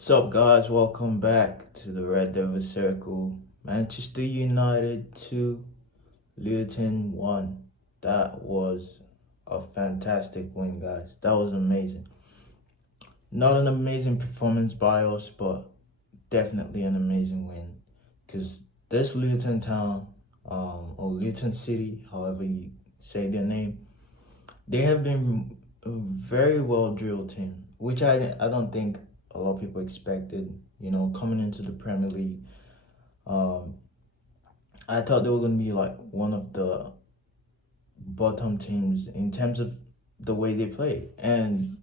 What's up, guys? Welcome back to the Red Devil Circle. Manchester United 2, Luton 1. That was a fantastic win, guys. That was amazing. Not an amazing performance by us, but definitely an amazing win. Because this Luton town, or Luton City, however you say their name, they have been a very well drilled team, which I don't think a lot of people expected. Coming into the Premier League, um, I thought they were gonna be like one of the bottom teams in terms of the way they play, and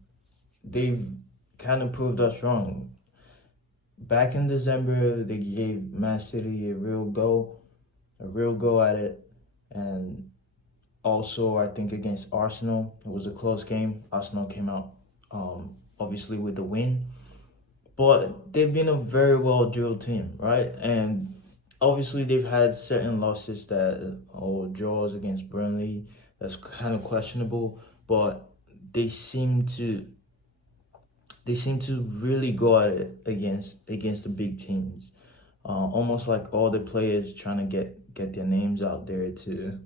they've kind of proved us wrong. Back in December, they gave Man City a real go at it, and also I think against Arsenal, it was a close game. Arsenal came out, obviously with the win, but they've been a very well drilled team, right? And obviously they've had certain losses that or draws against Burnley that's kind of questionable, but they seem to they seem to really go at it against the big teams. Almost like all the players trying to get their names out there to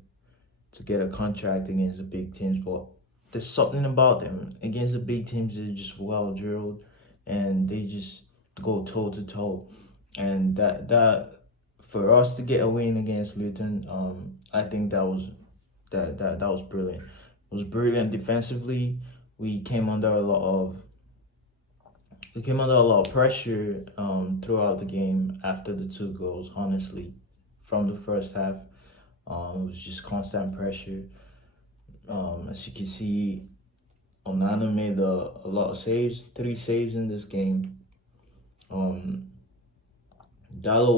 get a contract against the big teams, but there's something about them against the big teams. They're just well drilled, and they just go toe to toe. And that for us to get a win against Luton, I think that was brilliant. It was brilliant defensively. We came under a lot of pressure throughout the game after the two goals. Honestly, from the first half, it was just constant pressure. As you can see, Onana made a lot of saves, 3 saves in this game. Dallo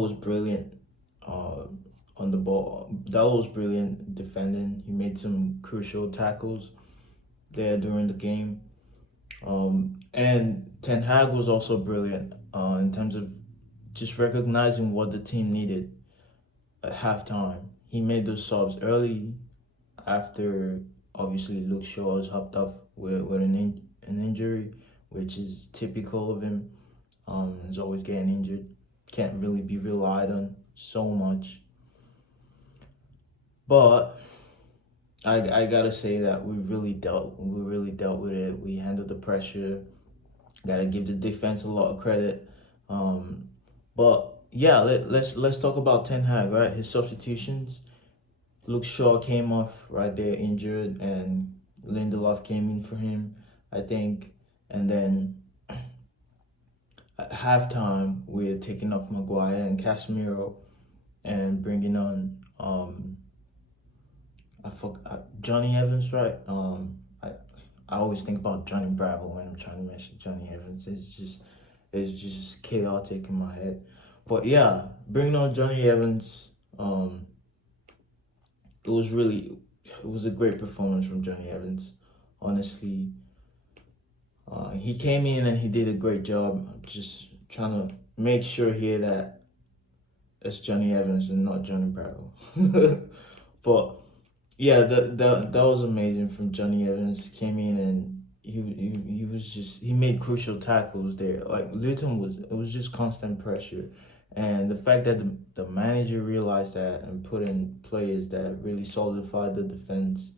was brilliant on the ball. Dallo was brilliant defending. He made some crucial tackles there during the game. And Ten Hag was also brilliant in terms of just recognizing what the team needed at halftime. He made those subs early after obviously Luke Shaw was hopped off with an injury, which is typical of him. He's always getting injured. Can't really be relied on so much. But I gotta say that we really dealt with it. We handled the pressure. Gotta give the defense a lot of credit. But yeah, let's talk about Ten Hag, right? His substitutions. Luke Shaw came off right there injured, and Lindelof came in for him, I think. And then at halftime, we're taking off Maguire and Casemiro and bringing on Johnny Evans, right? I always think about Johnny Bravo when I'm trying to mention Johnny Evans. It's just chaotic in my head. But yeah, bringing on Johnny Evans, it was a great performance from Johnny Evans. Honestly, he came in and he did a great job. I'm just trying to make sure here that it's Johnny Evans and not Johnny Bravo. But yeah, that was amazing from Johnny Evans. Came in and he made crucial tackles there. Like it was just constant pressure. And the fact that the manager realized that and put in players that really solidified the defense,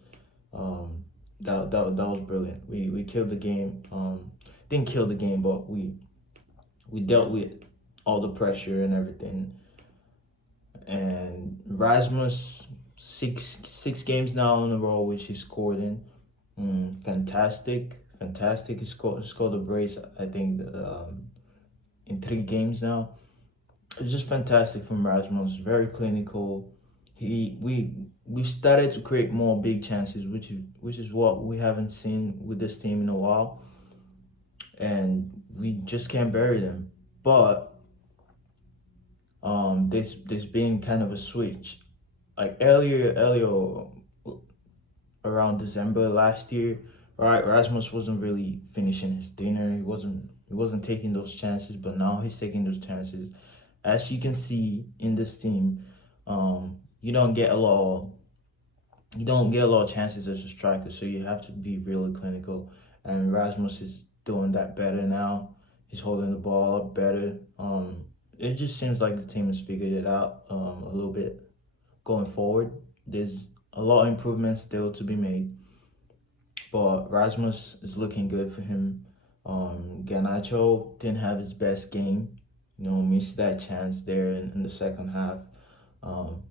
that was brilliant. We killed the game. Didn't kill the game, but we dealt with all the pressure and everything. And Rasmus, six games now in a row which he scored in. Fantastic. He scored a brace, I think, in 3 games now. It's just fantastic from Rasmus. Very clinical. We started to create more big chances, which is what we haven't seen with this team in a while, and we just can't bury them. But there's been kind of a switch. Like earlier around December last year, right? Rasmus wasn't really finishing his dinner. He wasn't taking those chances, but now he's taking those chances. As you can see in this team, you don't get a lot of chances as a striker, so you have to be really clinical. And Rasmus is doing that better now. He's holding the ball up better. It just seems like the team has figured it out a little bit going forward. There's a lot of improvements still to be made, but Rasmus is looking good for him. Garnacho didn't have his best game, missed that chance there in the second half. Um,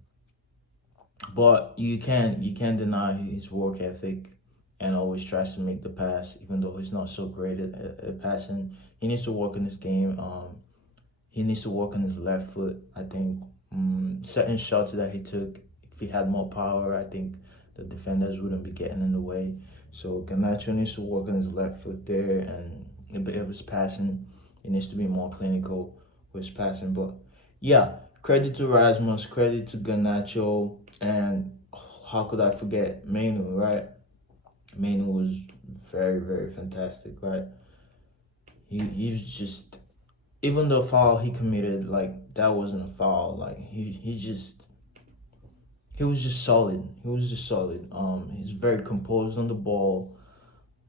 but you can't deny his work ethic and always tries to make the pass, even though he's not so great at passing. He needs to work on his game. He needs to work on his left foot. I think certain shots that he took, if he had more power, I think the defenders wouldn't be getting in the way. So Garnacho needs to work on his left foot there, and a bit of his passing. He needs to be more clinical with his passing. But yeah, credit to Rasmus, credit to Garnacho, and how could I forget Mainu, right? Mainu was very, very fantastic, right? He was just, even the foul he committed, like that wasn't a foul. Like he was just solid. He was just solid. He's very composed on the ball.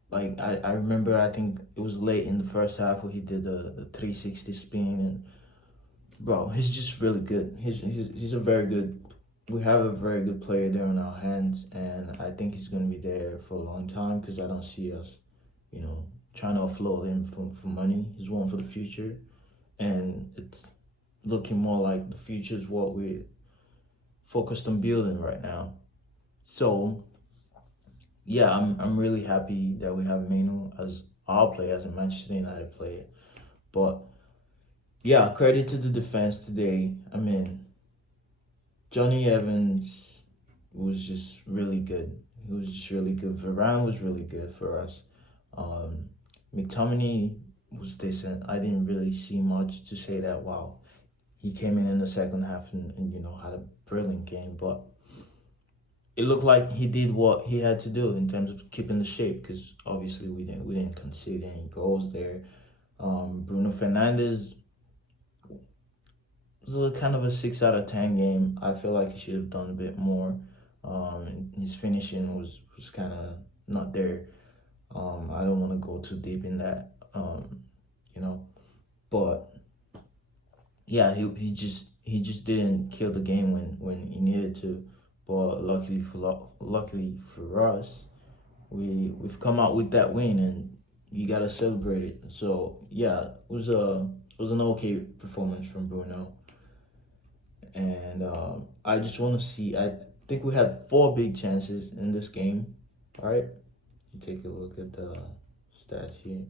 Like I remember, I think it was late in the first half where he did the 360 spin, and bro, he's just really good. He's a very good. We have a very good player there in our hands, and I think he's gonna be there for a long time because I don't see us, you know, trying to offload him for money. He's one for the future, and it's looking more like the future is what we're focused on building right now. So yeah, I'm really happy that we have Menu as our player, as a Manchester United player. But yeah, credit to the defense today. I mean, Johnny Evans was just really good. He was just really good. Varane was really good for us. Um, McTominay was decent. I didn't really see much to say that wow, he came in the second half and had a brilliant game. But it looked like he did what he had to do in terms of keeping the shape, because obviously we didn't concede any goals there. Bruno Fernandes was a kind of a 6 out of 10 game. I feel like he should have done a bit more. His finishing was kind of not there. I don't want to go too deep in that. You know, but yeah, he just didn't kill the game when he needed to. But luckily for us, we've come out with that win, and you gotta celebrate it. So yeah, it was an okay performance from Bruno, and I just want to see. I think we had 4 big chances in this game. All right, you take a look at the stats here.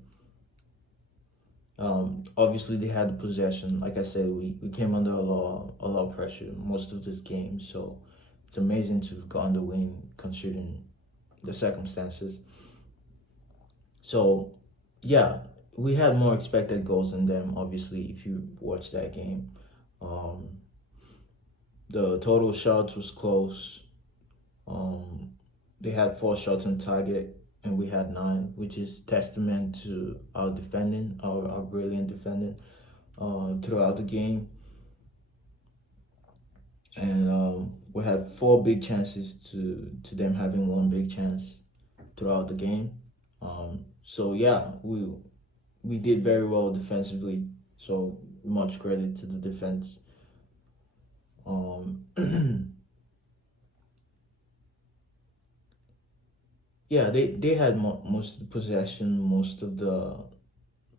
Obviously they had the possession. Like I said, we came under a lot of pressure most of this game. So it's amazing to have gotten the win considering the circumstances. So yeah, we had more expected goals than them. Obviously, if you watch that game, um, the total shots was close. Um, they had 4 shots on target, and we had 9, which is testament to our defending, our brilliant defending throughout the game. And we had 4 big chances to them having 1 big chance throughout the game. So yeah, we did very well defensively. So much credit to the defense. Um, yeah, they had most of the possession, most of the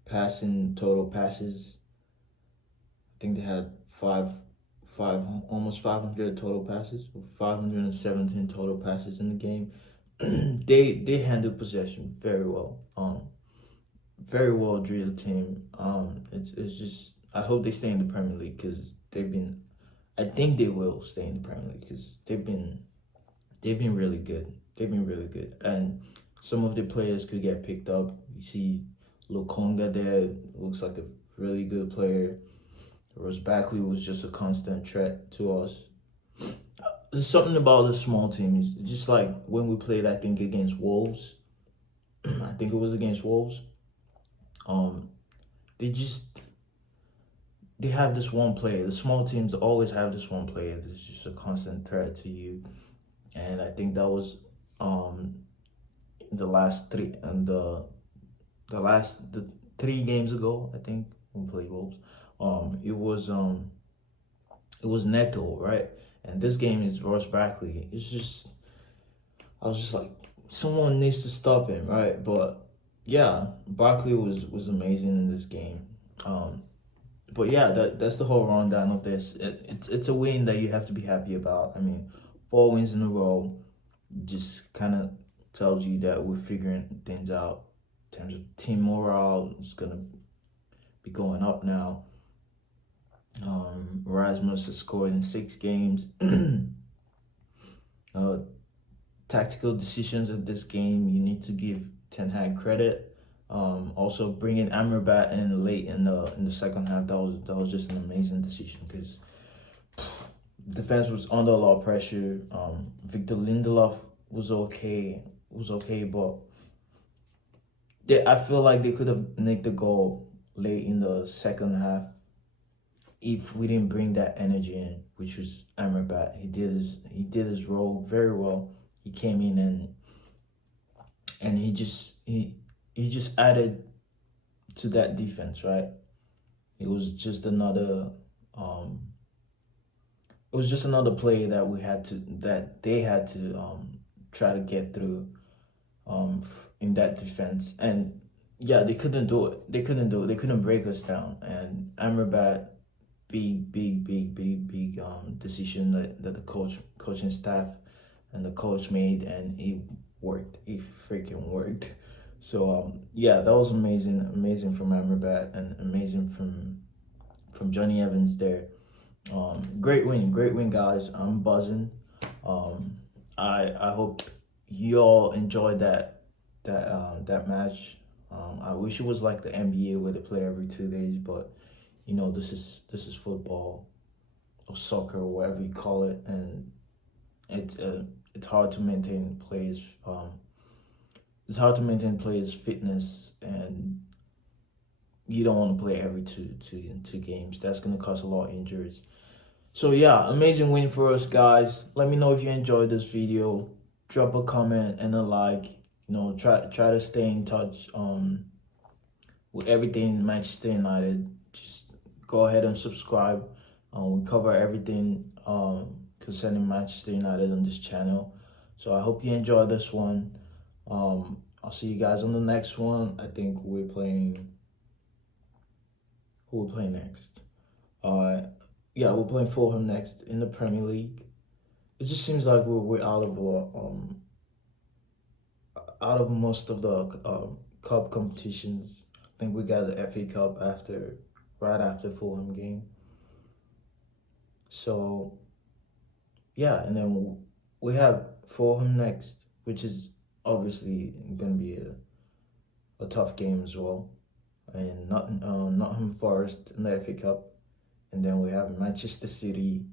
passing total passes. I think they had five almost 500 total passes, 517 total passes in the game. They handled possession very well. Very well drilled team. It's just I hope they stay in the Premier League because they've been. I think they will stay in the Premier League because they've been really good. They've been really good, and some of the players could get picked up. You see, Lokonga there looks like a really good player. Rose Backley was just a constant threat to us. There's something about the small teams, just like when we played, I think against Wolves. I think it was against Wolves. Um, they just they have this one player. The small teams always have this one player that's just a constant threat to you, and I think that was um the last three and the last 3 games ago, I think, we played Wolves. It was Neto, right? And this game is Ross Barkley. It's just I was just like, someone needs to stop him, right? But yeah, Barkley was amazing in this game. Um, but yeah, that's the whole rundown of this. It's a win that you have to be happy about. I mean, 4 wins in a row just kind of tells you that we're figuring things out in terms of team morale. It's gonna be going up now. Rasmus has scored in 6 games. uh, Tactical decisions of this game, you need to give Ten Hag credit. Also bringing Amrabat in late in the second half, that was just an amazing decision because defense was under a lot of pressure. Victor Lindelof was okay, but I feel like they could have nicked the goal late in the second half if we didn't bring that energy in, which was Amrabat. He did his role very well. He came in and he just added to that defense, right? It was just another um it was just another play that they had to try to get through in that defense. And yeah, they couldn't do it. They couldn't break us down. And Amrabat, big decision that the coaching staff and the coach made, and it worked. It freaking worked. So yeah, that was amazing from Amrabat, and amazing from Johnny Evans there. Great win, guys. I'm buzzing. Um, I hope you all enjoyed that match. I wish it was like the NBA where they play every 2 days, but this is football or soccer or whatever you call it, and it's hard to maintain players. It's hard to maintain players' fitness, and you don't want to play every two games. That's gonna cause a lot of injuries. So yeah, amazing win for us, guys. Let me know if you enjoyed this video. Drop a comment and a like. Try to stay in touch with everything Manchester United. Just go ahead and subscribe. We cover everything concerning Manchester United on this channel. So I hope you enjoyed this one. I'll see you guys on the next one. I think we're playing. Who we play next? Yeah, we're playing Fulham next in the Premier League. It just seems like we're out of most of the cup competitions. I think we got the FA Cup right after Fulham game. So yeah, and then we have Fulham next, which is obviously going to be a tough game as well. And Nottingham Forest in the FA Cup, and then we have Manchester City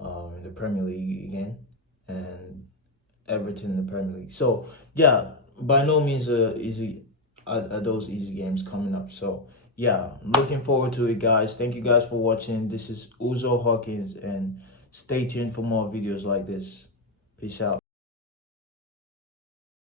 in the Premier League again, and Everton in the Premier League. So yeah, by no means are those easy games coming up. So yeah, looking forward to it, guys. Thank you guys for watching. This is Uzo Hawkins, and stay tuned for more videos like this. Peace out.